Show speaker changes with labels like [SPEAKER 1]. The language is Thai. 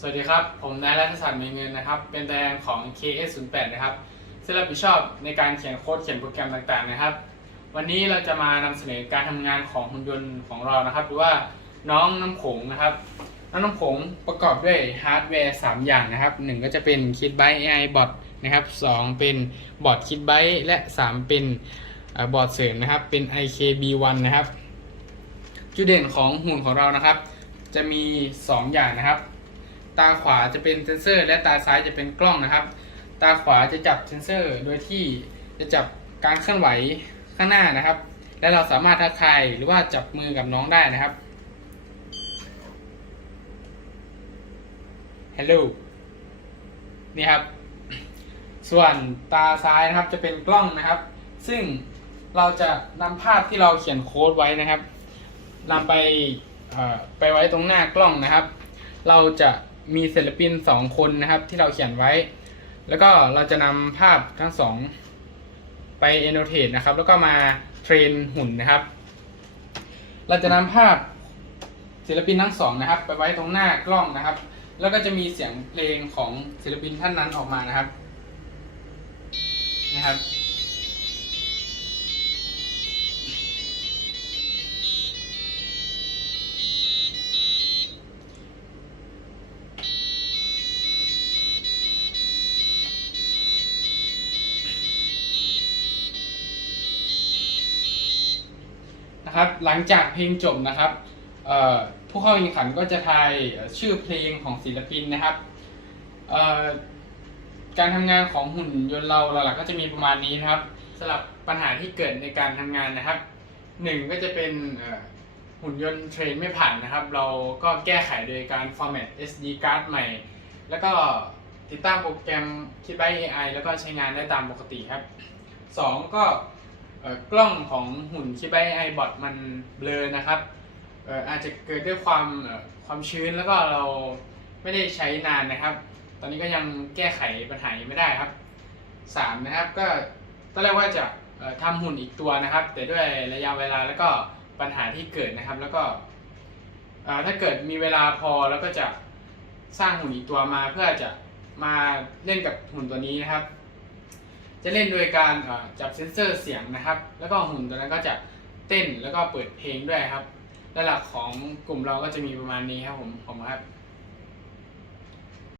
[SPEAKER 1] สวัสดีครับ ผมนายรัฐศาสตร์มีเงินนะครับ เป็นตัวแทนของ KS08 นะครับซึ่งรับผิดชอบในการเขียนโค้ดเขียนโปรแกรมต่างๆนะครับ วันนี้เราจะมานำเสนอการทำงานของหุ่นยนต์ของเรานะครับ หรือว่าน้องน้ำผงนะครับ น้องน้ำผงประกอบด้วยฮาร์ดแวร์ 3 อย่างนะครับ 1 ก็จะเป็น KitByte AI Bot นะครับ 2 เป็นบอร์ด k i d b y และ 3 เป็นบอร์ดเสริมนะครับ เป็น IKB1 นะครับ จุดเด่นของหุ่นของเรานะครับ จะมี 2 อย่างนะครับ ตาขวาจะเป็นเซนเซอร์ และตาซ้ายจะเป็นกล้องนะครับ ตาขวาจะจับเซนเซอร์ โดยที่จะจับการเคลื่อนไหวข้างหน้านะครับ และเราสามารถทักทายหรือว่าจับมือกับน้องได้นะครับ Hello นี่ครับ ส่วนตาซ้ายนะครับจะเป็นกล้องนะครับ ซึ่งเราจะนำภาพที่เราเขียนโค้ดไว้นะครับนำไปไปไว้ตรงหน้ากล้องนะครับ เราจะ มีศิลปินสองคนนะครับที่เราเขียนไว้ แล้วก็เราจะนำภาพทั้งสองไป annotate นะครับ แล้วก็มาเทรนหุ่นนะครับ เราจะนำภาพศิลปินทั้งสองนะครับ ไปไว้ตรงหน้ากล้องนะครับ แล้วก็จะมีเสียงเพลงของศิลปินท่านนั้นออกมานะครับนะครับ นะครับ หลังจากเพลงจบนะครับผู้เข้าแข่งขันก็จะทายชื่อเพลงของศิลปินนะครับ การทำงานของหุ่นยนต์เราหลักๆก็จะมีประมาณนี้นะครับสำหรับปัญหาที่เกิดในการทำงานนะครับหนึ่งก็จะเป็นหุ่นยนต์เทรนไม่ผ่านนะครับ เราก็แก้ไขโดยการ format SD card ใหม่ แล้วก็ติดตั้งโปรแกรมคิดไว้ AI แล้วก็ใช้งานได้ตามปกติครับสองก็ กล้องของหุ่นคิดไ AI บอทมันเบลอนะครับอาจจะเกิดด้วยความความชื้นแล้วก็เราไม่ได้ใช้นานนะครับ ตอนนี้ก็ยังแก้ไขปัญหายังไม่ได้ครับสามนะครับก็ตอนแรกว่าจะเอ่อทำหุ่นอีกตัวนะครับ แต่ด้วยระยะเวลาแล้วก็ปัญหาที่เกิดนะครับ แล้วก็ถ้าเกิดมีเวลาพอแล้วก็จะสร้างหุ่นอีกตัวมาเพื่อจะมาเล่นกับหุ่นตัวนี้นะครับ จะเล่นโดยการจับเซนเซอร์เสียงนะครับ แล้วก็หุ่นตัวนั้นก็จะเต้นแล้วก็เปิดเพลงด้วยครับและหลักของกลุ่มเราก็จะมีประมาณนี้ครับผมผมครับ